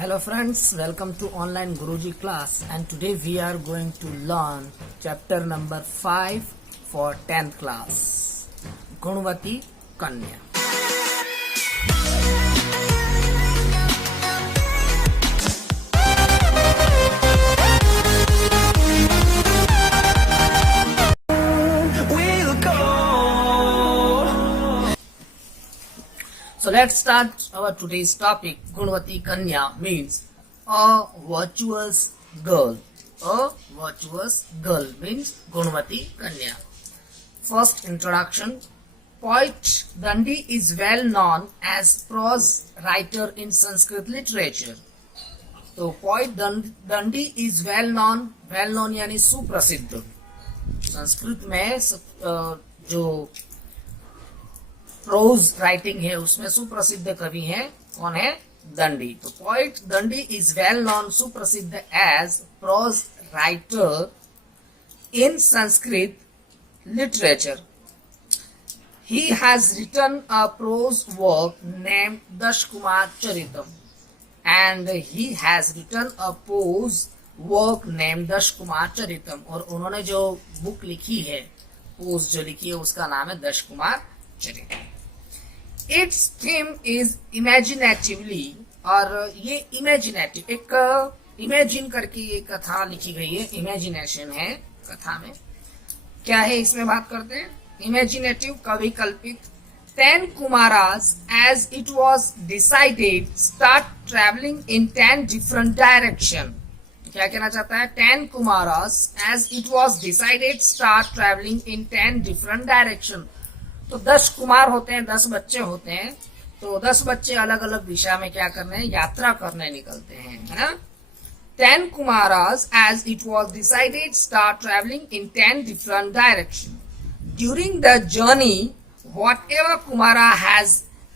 Hello friends, welcome to online Guruji class, and today we are going to learn chapter number 5 for 10th class, Gunvati Kanya. So let's start our today's topic. Gunvati Kanya means a virtuous girl. A virtuous girl means Gunvati Kanya. First introduction. Poet Dandi is well known as prose writer in Sanskrit literature. तो poet Dandi is well known यानी सुप्रसिद्ध. संस्कृत में जो pros writing है उसमें सुप्रसिद्ध कवि हैं. कौन है? दंडी. तो poet Dandi is well known सुप्रसिद्ध as prose writer in Sanskrit literature. He has written a prose work named Dashakumara Charitam and he has written a prose work named Dashakumara Charitam. और उन्होंने जो बुक लिखी है, प्रोज जो लिखी है, उसका नाम है दशकुमार चरितम. Its theme is imaginatively, और ये इमेजिनेटिव एक इमेजिन करके ये कथा लिखी गई है. इमेजिनेशन है कथा में. क्या है इसमें बात करते हैं. इमेजिनेटिव कवि कल्पित. 10 Kumaras as it was decided start traveling in 10 different direction. क्या कहना चाहता है? 10 Kumaras as it was decided start traveling in 10 different direction. तो 10 कुमार होते हैं, 10 बच्चे होते हैं. तो 10 बच्चे अलग अलग दिशा में क्या करने हैं? यात्रा करने निकलते हैं, है ना. 10 Kumaras as it was decided start traveling in 10 different direction. During the journey, whatever Kumara has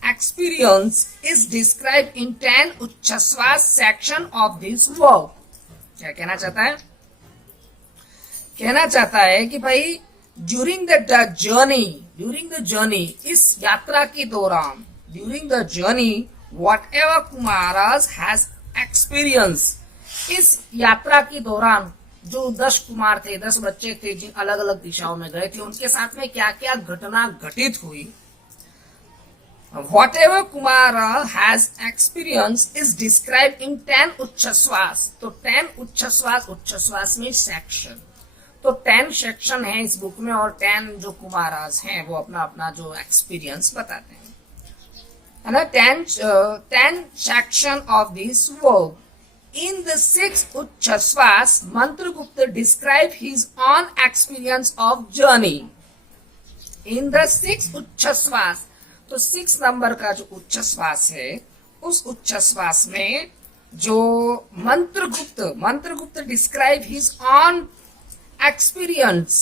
experienced is described in 10 उच्छ्वास section of this work. क्या कहना चाहता है? कहना चाहता है कि भाई ड्यूरिंग द जर्नी, इस यात्रा के दौरान, during the journey what ever Kumaras has experience, इस यात्रा के दौरान जो 10 कुमार थे, 10 बच्चे थे जिन अलग अलग दिशाओं में गए थे, उनके साथ में क्या क्या घटना घटित हुई. What ever Kumara has experience is describe in 10 उच्छ्वास. तो 10 उच्छ्वास में सेक्शन. तो 10 सेक्शन है इस बुक में, और 10 जो कुमारास हैं वो अपना अपना जो एक्सपीरियंस बताते हैं, है ना. 10 section of this work. In the 6th उच्छ्वास Mantragupta describe his own experience of journey. In the 6th उच्छ्वास, तो 6 नंबर का जो उच्छ्वास है, उस उच्छ्वास में जो मंत्रगुप्त डिस्क्राइब हिज ऑन एक्सपीरियंस.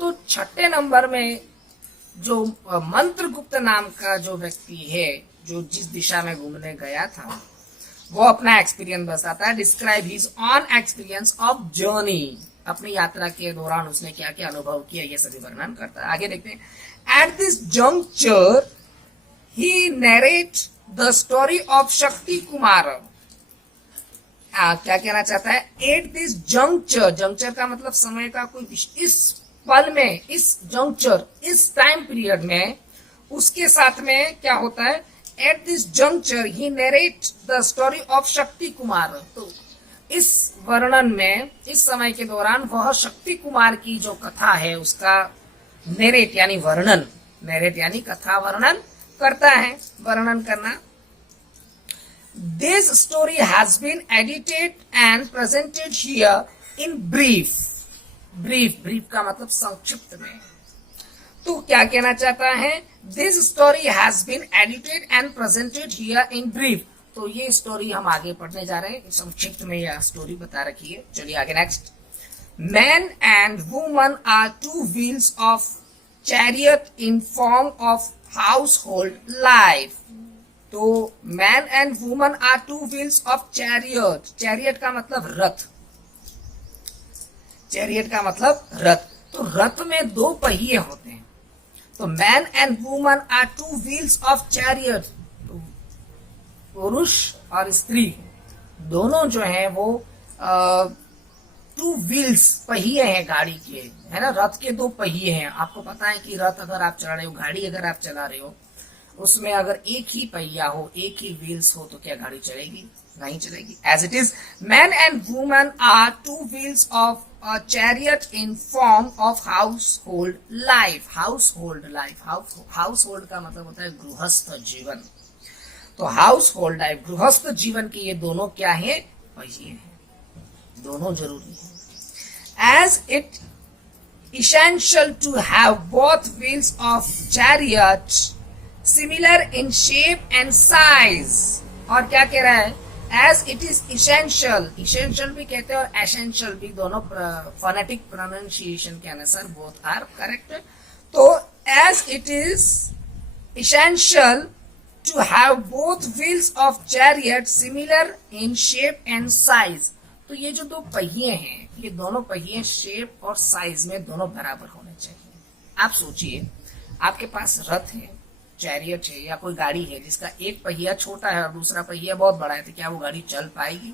तो 6 नंबर में जो मंत्रगुप्त नाम का जो व्यक्ति है, जो जिस दिशा में घूमने गया था, वो अपना एक्सपीरियंस बताता है. Describe his own experience of journey. अपनी यात्रा के दौरान उसने क्या क्या अनुभव किया, ये सभी वर्णन करता है. आगे देखते हैं. At this juncture he narrate the story of शक्ति कुमार. क्या कहना चाहता है? एट दिस जंक्चर का मतलब समय का कोई, इस पल में, इस जंक्चर, इस टाइम पीरियड में, उसके साथ में क्या होता है? At this juncture he narrate the story of Shakti Kumar. तो इस वर्णन में, इस समय के दौरान वह शक्ति कुमार की जो कथा है उसका नरेट यानी वर्णन, नरेट यानी कथा वर्णन करता है. वर्णन करना. This story has been edited and presented here in brief. Brief का मतलब संक्षिप्त में. तो क्या कहना चाहता है? This story has been edited and presented here in brief. तो ये स्टोरी हम आगे पढ़ने जा रहे हैं. संक्षिप्त में यह स्टोरी बता रखी है. चलिए आगे next. Man and woman are 2 wheels of chariot in form of household life. तो man and woman are 2 wheels of chariot. Chariot का मतलब रथ. चैरियट का मतलब रथ. तो रथ में 2 पहिए होते हैं. तो man and woman are 2 wheels of chariot. पुरुष और स्त्री दोनों जो है वो 2 व्हील्स पहिए हैं गाड़ी के, है ना। रथ के 2 पहिए हैं। आपको पता है कि रथ अगर आप चला रहे हो, गाड़ी अगर आप चला रहे हो, उसमें अगर एक ही पहिया हो, एक ही व्हील्स हो, तो क्या गाड़ी चलेगी? नहीं चलेगी। As it is man and woman are 2 wheels of a chariot in form of household life. household life, household का मतलब होता है गृहस्थ जीवन। तो हाउसहोल्ड लाइफ, गृहस्थ जीवन के ये दोनों क्या है? पहिए हैं। दोनों जरूरी है। As it essential to have both wheels of chariot similar in shape and size। और क्या कह रहा है? As it is essential, essential भी कहते हैं और essential भी, दोनों phonetic pronunciation के अनुसार both are correct। तो as it is essential to have both wheels of chariot similar in shape and size। तो ये जो 2 पहिए हैं, ये दोनों पहिए शेप और साइज में दोनों बराबर होने चाहिए। आप सोचिए, आपके पास रथ है, चैरियट है, या कोई गाड़ी है जिसका एक पहिया छोटा है और दूसरा पहिया बहुत बड़ा है, तो क्या वो गाड़ी चल पाएगी?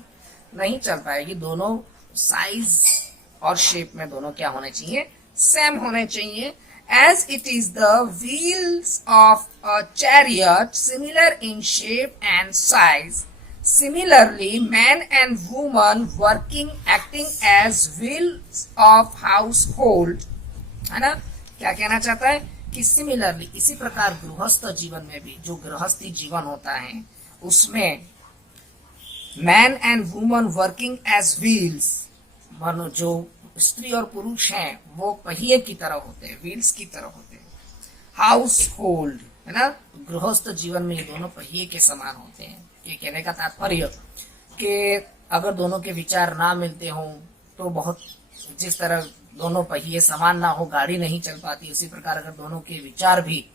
नहीं चल पाएगी। दोनों साइज और शेप में दोनों क्या होने चाहिए? सेम होने चाहिए। As it is the wheels of a chariot similar in shape and size, similarly man and woman working acting as wheels of household, है ना। क्या कहना चाहता है कि सिमिलरली, इसी प्रकार गृहस्थ जीवन में भी, जो गृहस्थी जीवन होता है उसमें man and woman working as wheels, मानो जो स्त्री और पुरुष हैं वो पहिए की तरह होते हैं, व्हील्स की तरह होते हैं। हाउस होल्ड, है ना, गृहस्थ जीवन में ये दोनों पहिए के समान होते हैं। ये कहने का तात्पर्य कि अगर दोनों के विचार ना मिलते हों तो बहुत, जिस तरह दोनों पहिए समान ना हो गाड़ी नहीं चल पाती, उसी प्रकार अगर दोनों के विचार भी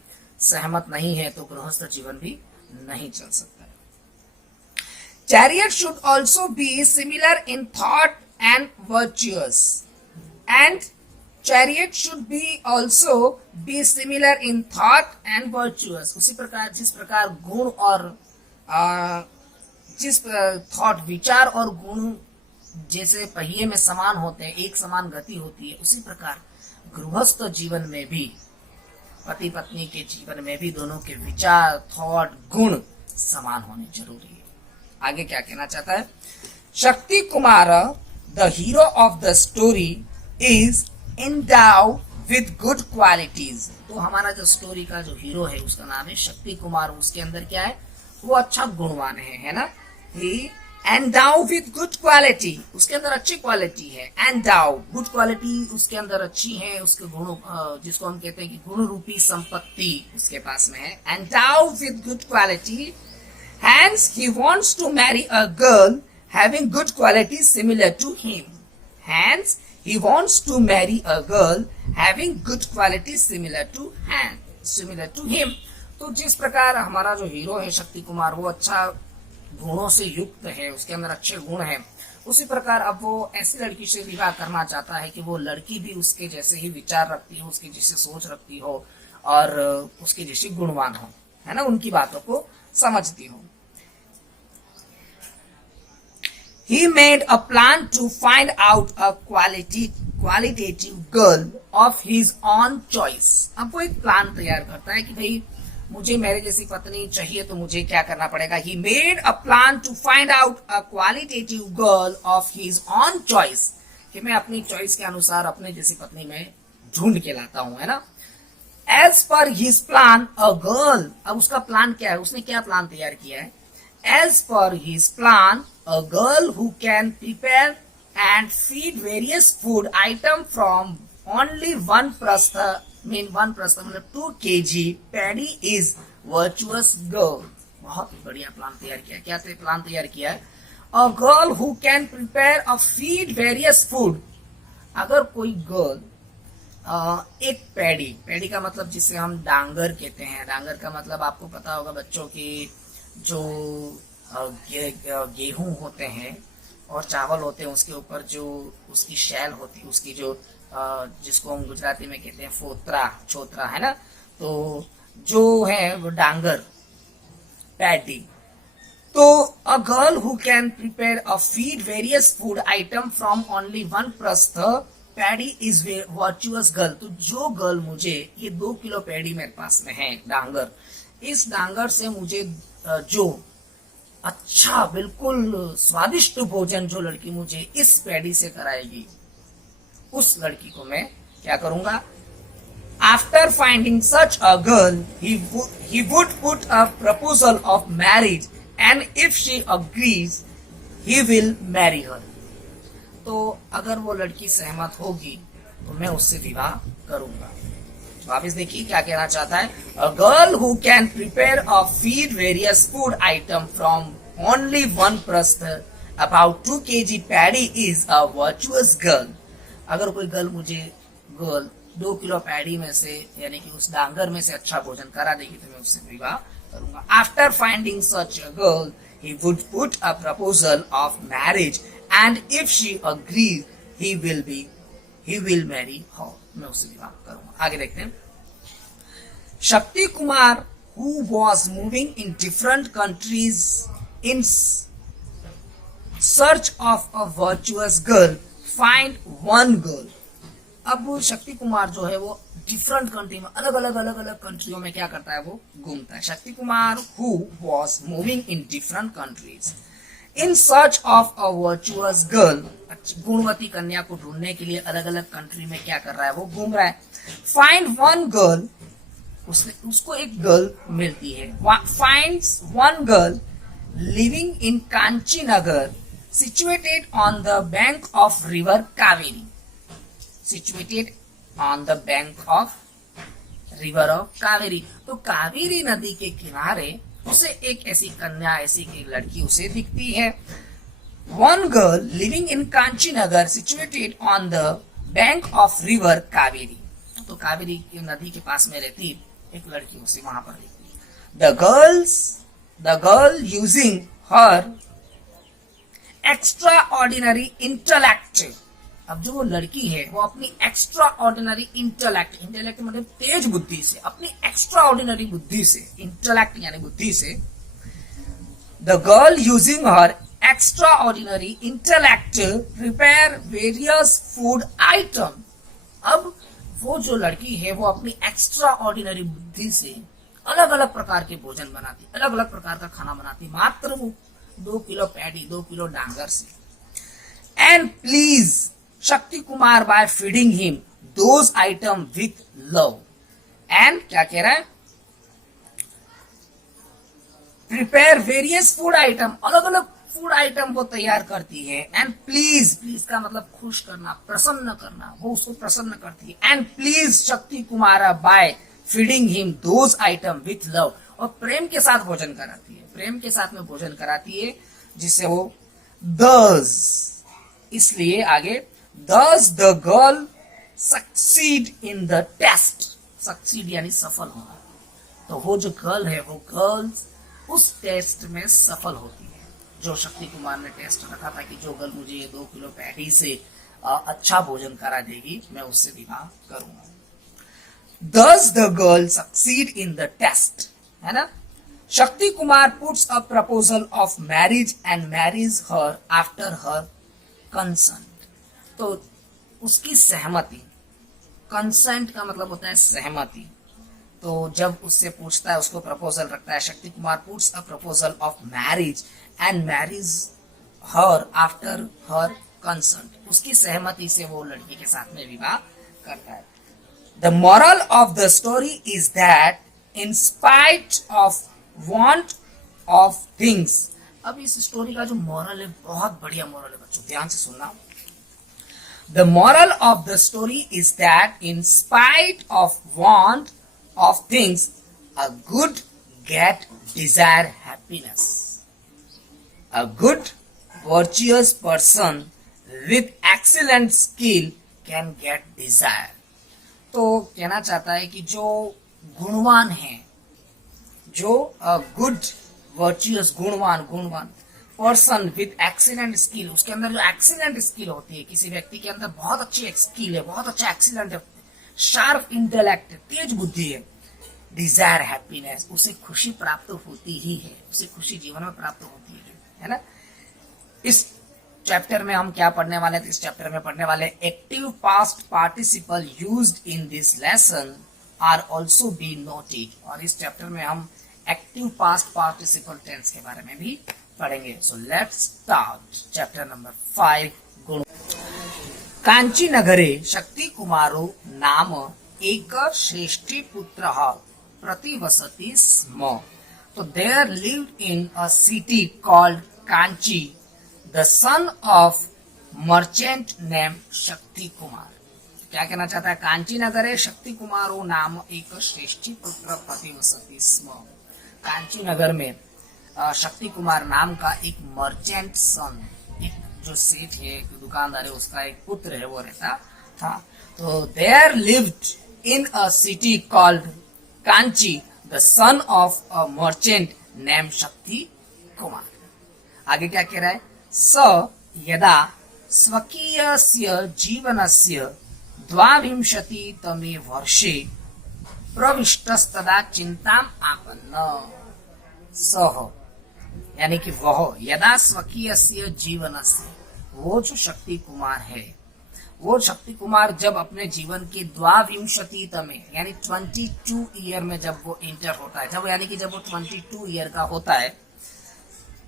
सहमत नहीं है तो गृहस्थ जीवन भी नहीं चल सकता। Chariot should also be similar in thought and virtuous, and chariot should be also be similar in thought and virtuous। उसी प्रकार, जिस प्रकार गुण और जिस थॉट, विचार और गुण जैसे पहिए में समान होते हैं, एक समान गति होती है, उसी प्रकार गृहस्थ जीवन में भी, पति पत्नी के जीवन में भी दोनों के विचार, थॉट, गुण समान होने जरूरी है। आगे क्या कहना चाहता है? Shakti Kumar the hero of the story is endowed with good qualities. तो हमारा जो स्टोरी का जो हीरो है उसका नाम है शक्ति कुमार। उसके अंदर क्या है? वो अच्छा गुणवान है ना। ही एंडाउ विद गुड क्वालिटी, उसके अंदर अच्छी क्वालिटी है। एंडाउ, गुड क्वालिटी उसके अंदर अच्छी है, उसके गुणों, जिसको हम कहते हैं कि गुण रूपी संपत्ति उसके पास में है। Endow with good quality, hence he wants to marry a girl having good qualities similar to him। hence he wants to marry a girl having good qualities similar to him। तो जिस प्रकार हमारा जो हीरो है शक्ति कुमार, वो अच्छा गुणों से युक्त है, उसके अंदर अच्छे गुण हैं, उसी प्रकार अब वो ऐसी लड़की से विवाह करना चाहता है कि वो लड़की भी उसके जैसे ही विचार रखती हो, उसकी जैसे सोच रखती हो और उसकी जैसी गुणवान हो, है ना, उनकी बातों को समझती हो। He made a plan to find out a qualitative girl of his own choice। अब वो एक प्लान तैयार करता है कि भाई मुझे मेरे जैसी पत्नी चाहिए तो मुझे क्या करना पड़ेगा। He made a plan to find out a qualitative girl of his own choice, कि मैं अपनी चॉइस के अनुसार अपने जैसी पत्नी में ढूंढ के लाता हूं, है ना। As per his plan, a girl, अब उसका प्लान क्या है, उसने क्या प्लान तैयार किया है। As per his plan, a girl who can prepare and feed various food item from only one prastha मतलब 2 kg paddy is virtuous girl। बहुत बढ़िया प्लान तैयार किया। क्या प्लान तैयार किया है? A girl who can prepare or feed various food। अगर कोई गर्ल एक पैडी का मतलब जिसे हम डांगर कहते हैं, डांगर का मतलब आपको पता होगा बच्चों की, जो गेहूं होते हैं और चावल होते हैं, उसके ऊपर जो उसकी शैल होती है, उसकी जो जिसको हम गुजराती में कहते हैं छोतरा, है ना। तो जो है वो डांगर, पैडी, तो a girl who can prepare a feed various food item from only one प्रस्थ पैडी इज वर्चुअस गर्ल। तो जो गर्ल मुझे, ये 2 किलो पैडी मेरे पास में है डांगर, इस डांगर से मुझे जो अच्छा बिल्कुल स्वादिष्ट भोजन जो लड़की मुझे इस पैडी से कराएगी, उस लड़की को मैं क्या करूंगा? After finding such a girl he would put a proposal of marriage and if she agrees he will marry her। तो अगर वो लड़की सहमत होगी तो मैं उससे विवाह करूंगा। वापिस देखिए क्या कहना चाहता है। A girl who can prepare a feed various food item from only one प्रस्थ about 2 kg paddy is a virtuous girl. अगर कोई गर्ल मुझे 2 किलो पैडी में से यानी कि उस डांगर में से अच्छा भोजन करा देगी तो मैं उससे विवाह करूंगा। After finding such a girl he would put a proposal of marriage and if she agrees he will marry her। मैं उससे विवाह करूंगा। आगे देखते हैं। Shakti Kumar who was moving in different countries in search of a virtuous girl find one girl। अब शक्ति कुमार जो है वो डिफरेंट कंट्री में अलग अलग कंट्रियों में क्या करता है? वो घूमता है। Shakti Kumar who was moving in different countries in search of a virtuous girl, गुणवती कन्या को ढूंढने के लिए अलग अलग कंट्री में क्या कर रहा है? वो घूम रहा है। फाइंड वन गर्ल, उसको एक गर्ल मिलती है। Finds one girl living in Kanchi Nagar situated on the bank of river Kaveri. situated on the bank of river of Kaveri. तो कावेरी नदी के किनारे उसे एक ऐसी कन्या, ऐसी एक लड़की उसे दिखती है। One girl living in Kanchi Nagar situated on the bank of river Kaveri. तो कावेरी की नदी के पास में रहती एक लड़की उसे वहां पर दिखती है। The girl using her extraordinary intellect। अब जो वो लड़की है वो अपनी एक्स्ट्रा ऑर्डिनरी इंटेलेक्ट मतलब तेज बुद्धि से, अपनी एक्स्ट्रा ऑर्डिनरी बुद्धि से, इंटेलेक्ट यानी बुद्धि से, the girl using her extra ordinary intellect prepare various food item. अब वो जो लड़की है वो अपनी एक्स्ट्रा ऑर्डिनरी बुद्धि से अलग अलग प्रकार के भोजन बनाती, अलग अलग प्रकार का खाना बनाती, मात्र वो 2 किलो पैडी, 2 किलो डांगर से। And please Shakti Kumar by feeding him those item with love. And क्या कह रहा है? प्रिपेयर वेरियस फूड आइटम, अलग अलग फूड आइटम को तैयार करती है। एंड प्लीज का मतलब खुश करना, प्रसन्न करना, वो उसको प्रसन्न करती है। And please Shakti Kumar by feeding him those item with love. और प्रेम के साथ भोजन कराती है, प्रेम के साथ में भोजन कराती है, जिससे वो दस, इसलिए आगे Thus the girl succeed in the test। succeed यानी सफल होना। तो वो जो गर्ल है वो गर्ल्स उस टेस्ट में सफल होती है जो शक्ति कुमार ने टेस्ट रखा था कि जो गर्ल मुझे ये 2 किलो पैडी से अच्छा भोजन करा देगी मैं उससे विवाह करूंगा। Thus the girl succeed in the test, है ना। Shakti Kumar puts a proposal of marriage and marries her after her consent। तो उसकी सहमति, कंसेंट का मतलब होता है सहमति। तो जब उससे पूछता है, उसको प्रपोजल रखता है, Shakti Kumar puts a proposal of marriage and marriage her after her consent. उसकी सहमति से वो लड़की के साथ में विवाह करता है। The moral of the story is that in spite of want of things. अब इस स्टोरी का जो मॉरल है बहुत बढ़िया मॉरल है बच्चों, ध्यान से सुनना। The moral of the story is that in spite of want of things, a good get desire happiness। A good virtuous person with excellent skill can get desire। तो कहना चाहता है कि जो गुणवान है, जो गुड वर्चुअस गुणवान पर्सन विथ एक्सीलेंट स्किल, उसके अंदर जो एक्सीलेंट स्किल होती है, किसी व्यक्ति के अंदर बहुत अच्छी स्किल है, बहुत अच्छा एक्सीलेंट है, शार्प इंटेलेक्ट, तेज बुद्धि है, डिजायर हैप्पीनेस, उसे खुशी प्राप्त होती ही है, उसे खुशी जीवन में प्राप्त होती है ना। इस चैप्टर में हम क्या पढ़ने वाले हैं? इस चैप्टर में पढ़ने वाले active past participle used in this lesson are also be noted. और इस चैप्टर में हम एक्टिव पास्ट पार्टिसिपल टेंस के बारे में भी पढ़ेंगे। So let's start chapter number 5 गुण। कांची नगरे शक्ति कुमारो नाम एक श्रेष्ठी पुत्र प्रतिवसति स्म। तो there lived in a city called Kanchi the son of merchant name Shakti Kumar. क्या कहना चाहता है? कांची नगरे शक्ति कुमारो नाम एक श्रेष्ठी पुत्र प्रतिवसति स्म। कांची नगर में शक्ति कुमार नाम का एक मर्चेंट सन, एक जो सेठ है, एक दुकानदार है, उसका एक पुत्र है, वो रहता था। तो there lived in a city called Kanchi the son of a merchant name Shakti Kumar. आगे क्या कह रहा है? स यदा स्वकीयस्य जीवनस्य 22तमे वर्षे प्रविष्टस्तदा चिंताम आपन्न। सह यानी कि वह, यदा स्वकीयस्य जीवनस्य, वो जो शक्ति कुमार है, वो शक्ति कुमार जब अपने जीवन के 22तमे यानी 22 ईयर में जब वो इंटर होता है, जब यानी कि जब वो 22 ईयर का होता है,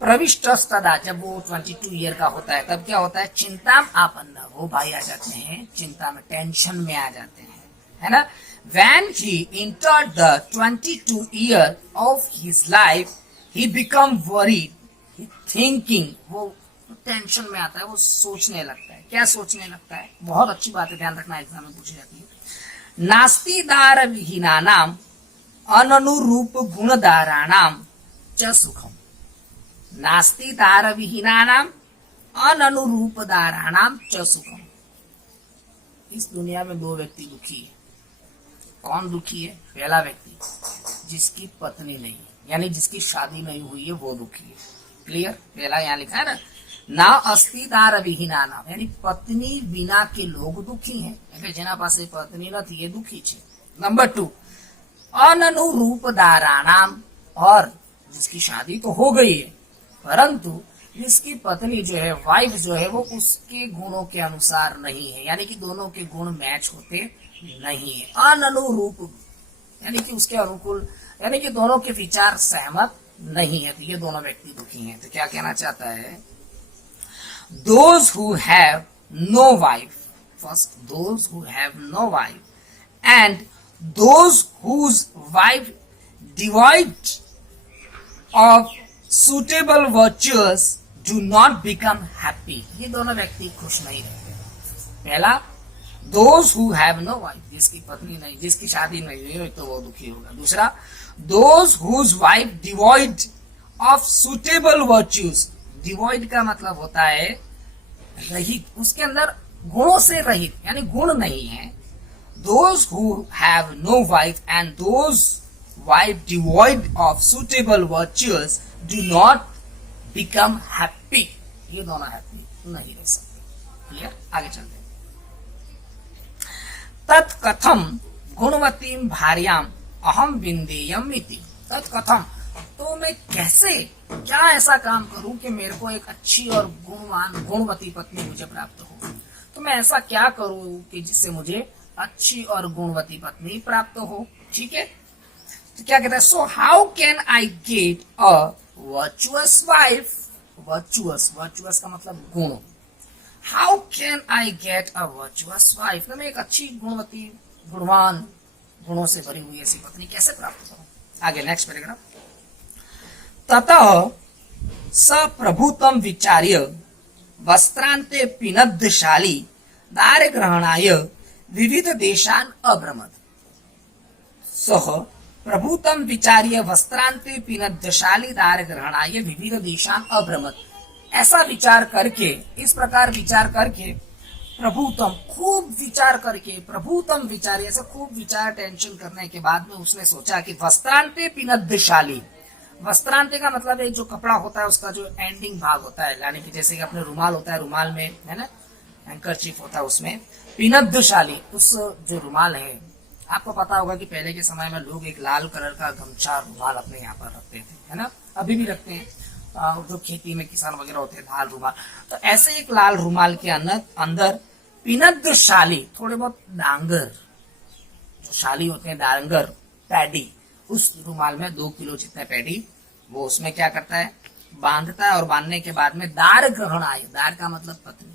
प्रविष्टस्तदा जब वो 22 ईयर का होता है, तब क्या होता है? चिंताम आपन्न, वो भाई आ जाते हैं चिंता में, टेंशन में आ जाते हैं, है ना। When he entered the 22 year of his life, he become worried, he thinking, वो टेंशन में आता है, वो सोचने लगता है। क्या सोचने लगता है? बहुत अच्छी बात है, ध्यान रखना, एग्जाम में पूछी जाती है। नास्ति दार विहीनानाम अननुरूप गुणदाराणाम च सुखम। नास्ति दार विहीनानाम अननुरूप दाराणाम च सुखम। इस दुनिया में दो व्यक्ति दुखी है। कौन दुखी है? पहला व्यक्ति जिसकी पत्नी नहीं है, यानी जिसकी शादी नहीं हुई है, वो दुखी है। क्लियर? पहला यहाँ लिखा है ना, ना अस्तिदार विहीनाना, यानी पत्नी बिना के लोग दुखी हैं, એટલે જેના પાસે પત્ની નથી એ दुखी છે। नंबर 2 अननुरूप दाराणाम, और जिसकी शादी तो हो गई है परंतु जिसकी पत्नी जो है, वाइफ जो है, वो उसके गुणों के अनुसार नहीं है, यानी कि दोनों के गुण मैच होते नहीं है। अननुरूप यानी कि उसके अनुकूल, यानी कि दोनों के विचार सहमत नहीं है, तो ये दोनों व्यक्ति दुखी हैं। तो क्या कहना चाहता है? Those who have no wife, first those who have no wife and those whose wife devoid of suitable virtues do not become happy, ये दोनों व्यक्ति खुश नहीं रहते। पहला those who have no wife, जिसकी पत्नी नहीं, जिसकी शादी नहीं हुई, तो वो दुखी होगा। दूसरा those whose wife devoid of suitable virtues, devoid का मतलब होता है रहित, उसके अंदर गुणों से रहित, यानी गुण नहीं है। Those who have no wife and those wife devoid of suitable virtues do not become happy, ये दोनों हैप्पी नहीं रह सकते। क्लियर? आगे चलते हैं। तत्कथम गुणवतीम भार्याम अहम विंदेयम इति। तत्कथम, तो मैं कैसे, क्या ऐसा काम करूं कि मेरे को एक अच्छी और गुणवती पत्नी मुझे प्राप्त हो? तो मैं ऐसा क्या करूं कि जिससे मुझे अच्छी और गुणवती पत्नी प्राप्त हो? ठीक है, तो क्या कहता है? So how can I get a virtuous wife. Virtuous का मतलब गुण। How can I get a virtuous wife, तो मैं एक अच्छी गुणवती, गुणवान, गुणों से भरी हुई ऐसी पत्नी कैसे प्राप्त करूं? आगे नेक्स्ट पैराग्राफ। ततः स प्रभुतम विचार्य वस्त्रांते पिनद्धशाली दारग्रहणाय विविध देशान अभ्रमत। सह प्रभुतम विचार्य वस्त्रांते पिनद्धशाली दारग्रहणाय विविध देशान अभ्रमत। ऐसा विचार करके, इस प्रकार विचार करके, प्रभुतम खूब विचार करके, प्रभुतम विचार, ऐसा खूब विचार टेंशन करने के बाद में उसने सोचा कि वस्त्रांते पिनद्धशाली, वस्त्रांते का मतलब है जो कपड़ा होता है उसका जो एंडिंग भाग होता है, यानी कि जैसे कि अपने रुमाल होता है, रुमाल में है ना हैंकरचीफ होता है, उसमें पिनद्धशाली, उस जो रुमाल है आपको पता होगा कि पहले के समय में लोग एक लाल कलर का गमछा रुमाल अपने यहाँ पर रखते थे, है ना, अभी भी रखते हैं। जो खेती में किसान वगैरह होते हैं, लाल रुमाल। तो ऐसे एक लाल रुमाल के अंदर पिनद्रशाली, थोड़े बहुत डांगर, जो शाली होते हैं डांगर, पैडी, उस रुमाल में 2 किलो जितने पैडी वो उसमें क्या करता है, बांधता है। और बांधने के बाद में दार ग्रहण आय, दार का मतलब पत्नी,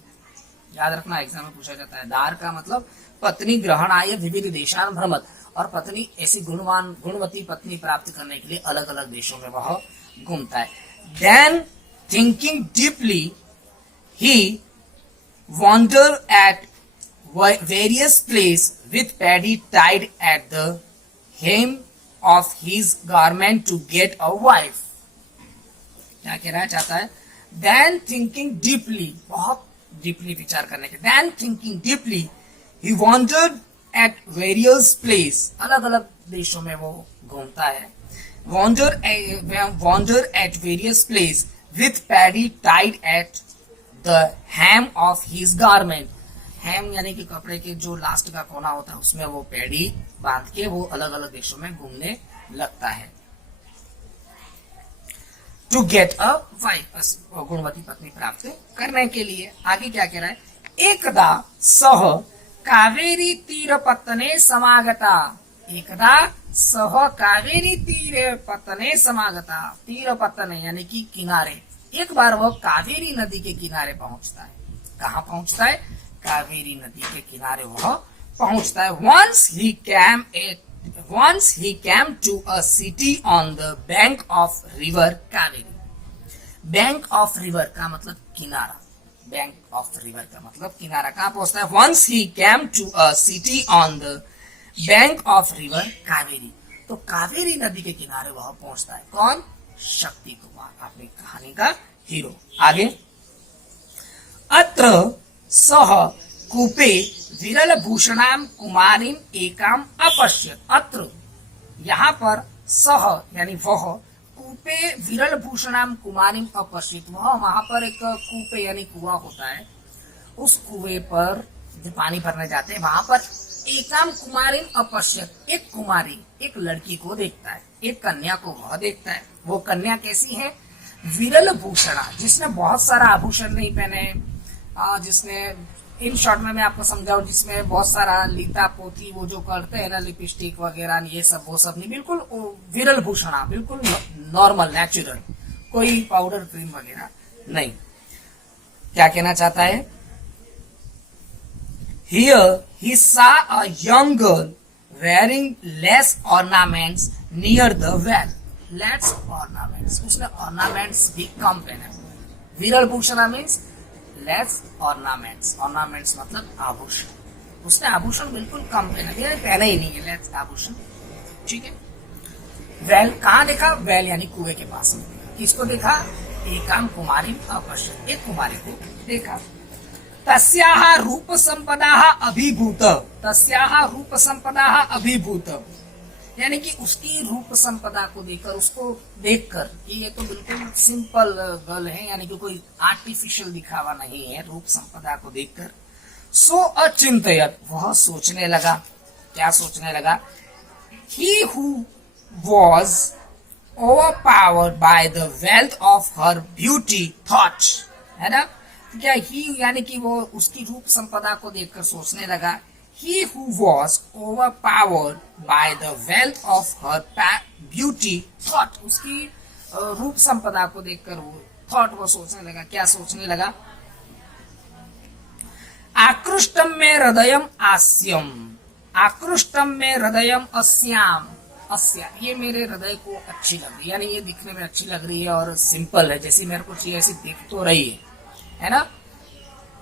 याद रखना एग्जाम में पूछा जाता है, दार का मतलब पत्नी, ग्रहण आय विविध देशान भ्रमत, और पत्नी ऐसी गुणवती पत्नी प्राप्त करने के लिए अलग अलग देशों में वह घूमता है। Than thinking deeply he wander at various places with paddy tied at the hem of his garment to get a wife. क्या कहना चाहता है? Then thinking deeply, बहुत डीपली विचार करने के, then thinking deeply he wandered at various places, अलग अलग देशों में वो घूमता है। wander at various places with paddy tied at the hem of his garment. hem यानी कि कपड़े के जो लास्ट का कोना होता है उसमें वो पैडी बांध के वो अलग अलग देशों में घूमने लगता है। टू गेट अ वाइफ, गुणवती पत्नी प्राप्त करने के लिए। आगे क्या कह रहा है? एकदा सह कावेरी तीर पत्तने समागता, एकदा सह कावेरी तीर पत्तने समागता, तीर पत्तने यानी कि किनारे। एक बार वह कावेरी नदी के किनारे पहुंचता है। कहाँ पहुंचता है? कावेरी नदी के किनारे वह पहुंचता है। Once he came to a city on the bank of river Kaveri. Bank of river का मतलब किनारा, bank of river का मतलब किनारा। कहाँ पहुंचता है? Once he came to a city on the bank of river Kaveri. तो कावेरी नदी के किनारे वह पहुंचता है। कौन? शक्ति कुमार, अपनी कहानी का हीरो। आगे, अत्र सह कूपे विरल भूषणाम कुमारीम एकाम अपश्यत। अत्र यहाँ पर सह यानी वह कूपे विरल भूषणाम कुमारीम अपश्यत, वहां पर एक कूपे यानी कुआं होता है, उस कुएं पर जब पानी भरने जाते हैं वहां पर एकाम कुमारीम अपश्यत, एक कुमारी, एक लड़की को देखता है, एक कन्या को वह देखता है। वो कन्या कैसी है? विरल भूषणा, जिसने बहुत सारा आभूषण नहीं पहने, जिसने, इन शॉर्ट में मैं आपको समझाऊं, जिसमें बहुत सारा लीता पोती वो जो करते हैं ना, लिपस्टिक वगैरह, ये सब वो सब नहीं, बिल्कुल विरल भूषणा, बिल्कुल नॉर्मल नेचुरल, कोई पाउडर क्रीम वगैरह नहीं। क्या कहना चाहता है? Here he saw a young girl wearing lace ornaments near the well. Lace ornaments, उसने ornaments भी कम पहने। विरल Bhushana means less ornaments, ornaments मतलब आभूषण, उसने आभूषण बिल्कुल कम पहना ही नहीं है, लेस आभूषण, ठीक है। वेल कहाँ देखा? वेल यानी कुएं के पास में। किसको देखा? एकाम कुमारी अपश्यत, एक कुमारी को देखा। तस्याः रूप संपदाः अभिभूत, तस्याः रूप संपदाः अभिभूत यानी कि उसकी रूप संपदा को देखकर, उसको देखकर कि ये तो बिल्कुल सिंपल गर्ल है, यानी कि कोई आर्टिफिशियल दिखावा नहीं है, रूप संपदा को देखकर सो अचिंतयत, वह सोचने लगा। क्या सोचने लगा? He who was overpowered by the wealth of her beauty thought, है ना? क्या ही यानी कि वो उसकी रूप संपदा को देखकर सोचने लगा। He who was overpowered by the wealth of her beauty thought, उसकी रूप संपदा को देखकर वो thought, वो सोचने लगा। क्या सोचने लगा? आकृष्टम में हृदयम आस्यम, आकृष्टम में हृदयम अस्याम, अस्या ये मेरे हृदय को अच्छी लग रही है, यानी ये दिखने में अच्छी लग रही है और सिंपल है, जैसी मेरे को चाहिए ऐसी दिख तो रही है ना?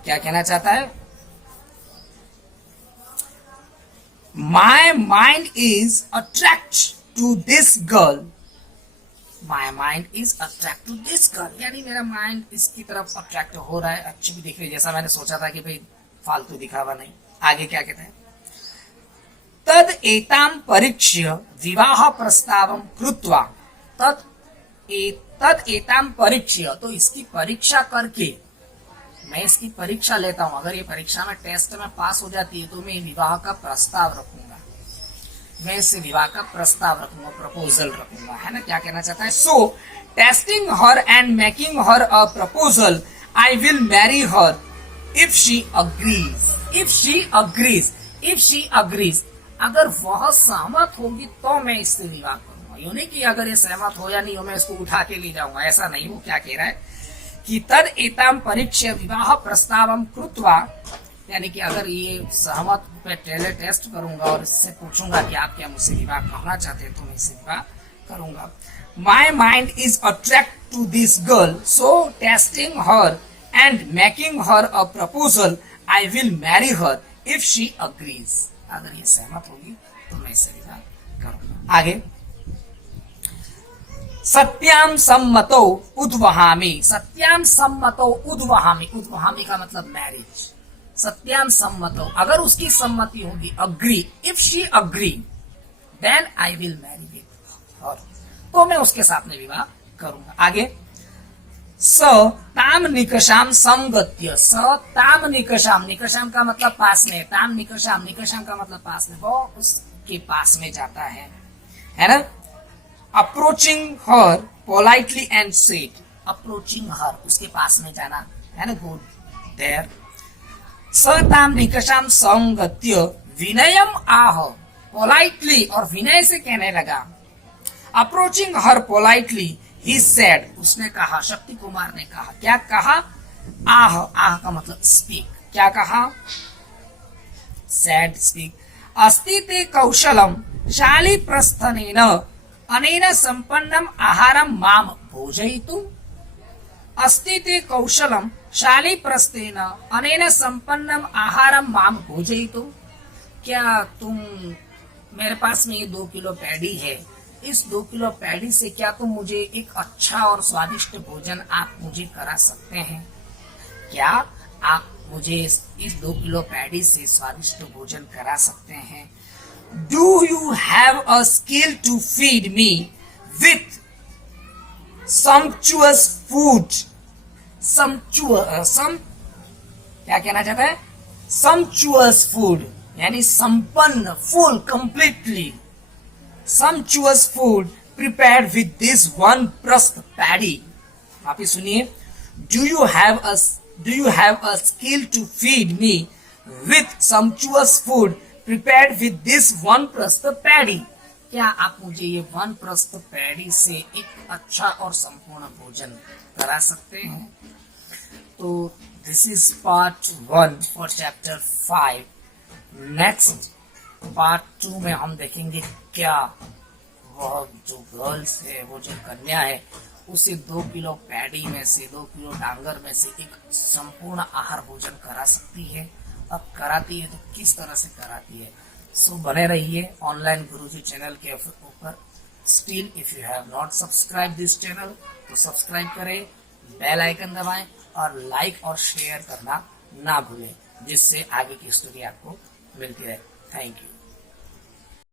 क्या कहना चाहता है? My mind is attracted to this girl. My mind is attracted to this girl. यानी मेरा माइंड इसकी तरफ अट्रैक्ट हो रहा है, अच्छी भी दिख रही है, जैसा मैंने सोचा था कि भाई फालतू दिखावा नहीं। आगे क्या कहते हैं? तद एताम परीक्ष्य विवाह प्रस्तावम कृत्वा, तद एताम परीक्ष्य, तो इसकी परीक्षा करके, मैं इसकी परीक्षा लेता हूं, अगर ये परीक्षा में टेस्ट में पास हो जाती है तो मैं विवाह का प्रस्ताव रखूंगा। मैं इससे विवाह का प्रस्ताव रखूंगा, प्रपोजल रखूंगा, है ना, क्या कहना चाहता है। सो testing her and making her a proposal, I will marry her if she agrees. If she agrees, if she agrees, अगर वह सहमत होगी तो मैं इससे विवाह करूंगा। यूं नहीं कि अगर ये सहमत हो या नहीं हो मैं इसको उठा के ले जाऊंगा, ऐसा नहीं। वो क्या कह रहा है कि तद एताम परीक्ष्य विवाह प्रस्तावम कृत्वा, यानी कि अगर ये सहमत पे पहले टेस्ट करूंगा और इससे पूछूंगा कि आप क्या मुझसे विवाह करना चाहते हैं तो मैं इससे विवाह करूंगा। My mind is attract to this girl, so testing her and making her a proposal, I will marry her if she agrees. अगर ये सहमत होगी तो मैं इससे विवाह करूंगा। आगे, सत्याम सम्मतो उद्वहामि। सत्याम सम्मतो उद्वहामि, उद्वहामि का मतलब मैरिज। सत्याम सम्मतो, अगर उसकी सम्मति होगी, agree, if she agree, then I will marry with her, तो मैं उसके साथ में विवाह करूंगा। आगे, स ताम निकषाम संगत्य। स ताम निकषाम, निकषाम का मतलब पास में, ताम निकषाम, निकषाम का मतलब पास में, वो उसके पास में जाता है ना। Approaching her politely and said, approaching her, उसके पास में जाना, है ना, गो देयर। सताम निकषाम संगत्य विनयम आह, पोलाइटली और विनय से कहने लगा। Approaching her politely he said, उसने कहा, शक्ति कुमार ने कहा, क्या कहा, आह, आह का मतलब स्पीक, क्या कहा, सेड, स्पीक। अस्ति ते कौशलम शाली प्रस्थनेन अनेन संपन्नम आहारम माम भोजयितुम। अस्ति ते कौशलम शाली प्रस्थेन अनेन संपन्नम आहारम माम भोजयितुम। क्या तुम, मेरे पास में ये 2 किलो पैडी है, इस 2 किलो पैडी से क्या तुम मुझे एक अच्छा और स्वादिष्ट भोजन आप मुझे करा सकते हैं? क्या आप मुझे इस 2 किलो पैडी से स्वादिष्ट भोजन करा सकते हैं? Do you have a skill to feed me with sumptuous food? क्या कहना चाहता है? Sumptuous food यानी संपन्न, full, completely. Sumptuous food prepared with this one pressed paddy. आप सुनिए, Do you have a skill to feed me with sumptuous food prepared with this one pressed paddy? क्या आप मुझे ये one pressed paddy से एक अच्छा और संपूर्ण भोजन करा सकते हैं? तो this is part 1 for chapter 5. Next part 2 में हम देखेंगे क्या वह जो गर्ल्स है, वो जो कन्या है, उसे 2 किलो पैडी में से, 2 किलो डांगर में से एक संपूर्ण आहार भोजन करा सकती है। अब कराती है तो किस तरह से कराती है। सो बने रहिए ऑनलाइन गुरुजी चैनल के ऊपर। Still if you have not subscribe this channel तो सब्सक्राइब करें, बेल आइकन दबाएं और लाइक और शेयर करना ना भूलें, जिससे आगे की स्टोरी आपको मिलती रहे। Thank you.